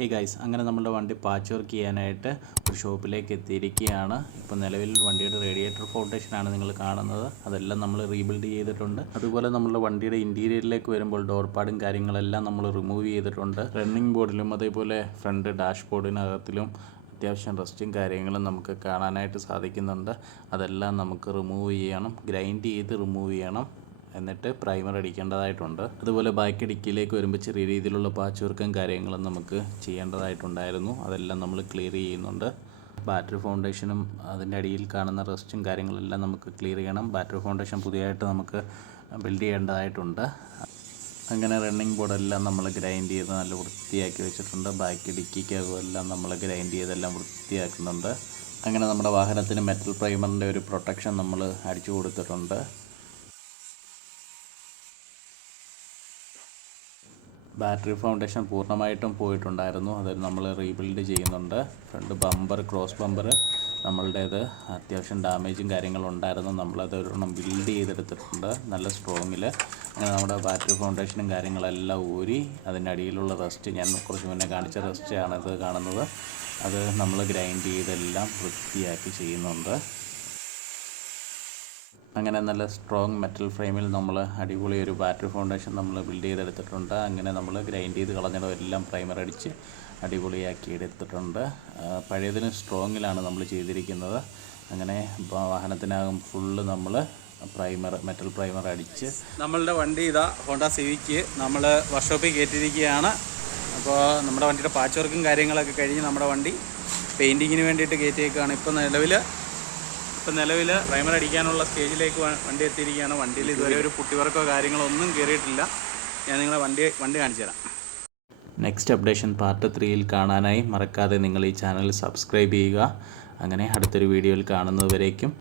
Hey guys, അങ്ങനെ നമ്മുടെ വണ്ടി പാച്ച് വർക്ക് ചെയ്യാനായിട്ട് ഒരു ഷോപ്പിലേക്ക് എത്തിയിരിക്കുകയാണ്. ഇപ്പോൾ നിലവിൽ വണ്ടിയുടെ റേഡിയേറ്റർ ഫൗണ്ടേഷനാണ് നിങ്ങൾ കാണുന്നത്. അതെല്ലാം നമ്മൾ റീബിൽഡ് ചെയ്തിട്ടുണ്ട്. അതുപോലെ നമ്മുടെ വണ്ടിയുടെ ഇൻറ്റീരിയറിലേക്ക് വരുമ്പോൾ ഡോർ പാഡും കാര്യങ്ങളെല്ലാം നമ്മൾ റിമൂവ് ചെയ്തിട്ടുണ്ട്. റണ്ണിങ് ബോർഡിലും അതേപോലെ ഫ്രണ്ട് ഡാഷ് ബോർഡിനകത്തിലും അത്യാവശ്യം റസ്റ്റും കാര്യങ്ങളും നമുക്ക് കാണാനായിട്ട് സാധിക്കുന്നുണ്ട്. അതെല്ലാം നമുക്ക് റിമൂവ് ചെയ്യണം, ഗ്രൈൻഡ് ചെയ്ത് റിമൂവ് ചെയ്യണം. എന്നിട്ട് പ്രൈമർ അടിക്കേണ്ടതായിട്ടുണ്ട്. അതുപോലെ ബാക്കി ഡിക്കിയിലേക്ക് വരുമ്പോൾ ചെറിയ രീതിയിലുള്ള പാച്ച് വർക്കും കാര്യങ്ങളും നമുക്ക് ചെയ്യേണ്ടതായിട്ടുണ്ടായിരുന്നു. അതെല്ലാം നമ്മൾ ക്ലിയർ ചെയ്യുന്നുണ്ട്. ബാറ്ററി ഫൗണ്ടേഷനും അതിൻ്റെ അടിയിൽ കാണുന്ന റസ്റ്റും കാര്യങ്ങളെല്ലാം നമുക്ക് ക്ലിയർ ചെയ്യണം. ബാറ്ററി ഫൗണ്ടേഷൻ പുതിയതായിട്ട് നമുക്ക് ബിൽഡ് ചെയ്യേണ്ടതായിട്ടുണ്ട്. അങ്ങനെ റണ്ണിങ് ബോർഡെല്ലാം നമ്മൾ ഗ്രൈൻഡ് ചെയ്ത് നല്ല വൃത്തിയാക്കി വെച്ചിട്ടുണ്ട്. ബാക്കി ഡിക്കിക്കകമെല്ലാം നമ്മൾ ഗ്രൈൻഡ് ചെയ്തെല്ലാം വൃത്തിയാക്കുന്നുണ്ട്. അങ്ങനെ നമ്മുടെ വാഹനത്തിന് മെറ്റൽ പ്രൈമറിൻ്റെ ഒരു പ്രൊട്ടക്ഷൻ നമ്മൾ അടിച്ചു കൊടുത്തിട്ടുണ്ട്. ബാറ്ററി ഫൗണ്ടേഷൻ പൂർണ്ണമായിട്ടും പോയിട്ടുണ്ടായിരുന്നു. അത് നമ്മൾ റീബിൽഡ് ചെയ്യുന്നുണ്ട്. ഫ്രണ്ട് ബമ്പർ, ക്രോസ് ബമ്പർ നമ്മളുടേത് അത്യാവശ്യം ഡാമേജും കാര്യങ്ങളും ഉണ്ടായിരുന്നു. നമ്മളത് ഒരെണ്ണം ബിൽഡ് ചെയ്തെടുത്തിട്ടുണ്ട് നല്ല സ്ട്രോങ്ങിൽ. അങ്ങനെ നമ്മുടെ ബാറ്ററി ഫൗണ്ടേഷനും കാര്യങ്ങളെല്ലാം ഊരി അതിൻ്റെ അടിയിലുള്ള റസ്റ്റ്, ഞാൻ കുറച്ച് മുന്നേ കാണിച്ച റസ്റ്റാണിത് കാണുന്നത്, അത് നമ്മൾ ഗ്രൈൻഡ് ചെയ്തെല്ലാം വൃത്തിയാക്കി ചെയ്യുന്നുണ്ട്. അങ്ങനെ നല്ല സ്ട്രോങ് മെറ്റൽ ഫ്രെയിമിൽ നമ്മൾ അടിപൊളി ഒരു ബാറ്ററി ഫൗണ്ടേഷൻ നമ്മൾ ബിൽഡ് ചെയ്തെടുത്തിട്ടുണ്ട്. അങ്ങനെ നമ്മൾ ഗ്രൈൻഡ് ചെയ്ത് കളഞ്ഞിടം എല്ലാം പ്രൈമർ അടിച്ച് അടിപൊളിയാക്കി എടുത്തിട്ടുണ്ട്. പഴയതിന് സ്ട്രോങ്ങിലാണ് നമ്മൾ ചെയ്തിരിക്കുന്നത്. അങ്ങനെ വാഹനത്തിനകം ഫുള്ള് നമ്മൾ മെറ്റൽ പ്രൈമർ അടിച്ച് നമ്മളുടെ വണ്ടി ഇതാ ഹോണ്ട സിവിക്ക് നമ്മൾ വർക്ക്ഷോപ്പിൽ കയറ്റിയിരിക്കുകയാണ്. അപ്പോൾ നമ്മുടെ വണ്ടിയുടെ പാച്ച് വർക്കും കാര്യങ്ങളൊക്കെ കഴിഞ്ഞ് നമ്മുടെ വണ്ടി പെയിൻറ്റിങ്ങിന് വേണ്ടിയിട്ട് കയറ്റിയേക്കാണ്. ഇപ്പോൾ നിലവിൽ പ്രൈമർ അടിക്കാനുള്ള സ്റ്റേജിലേക്ക് വണ്ടി എത്തിയിരിക്കുകയാണ്. വണ്ടിയിൽ ഇതുവരെ ഒരു പുട്ടി വർക്കോ കാര്യങ്ങളോ ഒന്നും കയറിയിട്ടില്ല. ഞാൻ നിങ്ങളെ വണ്ടി കാണിച്ചു തരാം. നെക്സ്റ്റ് അപ്ഡേഷൻ പാർട്ട് 3യിൽ കാണാനായി മറക്കാതെ നിങ്ങൾ ഈ ചാനൽ സബ്സ്ക്രൈബ് ചെയ്യുക. അങ്ങനെ അടുത്തൊരു വീഡിയോയിൽ കാണുന്നതുവരേക്കും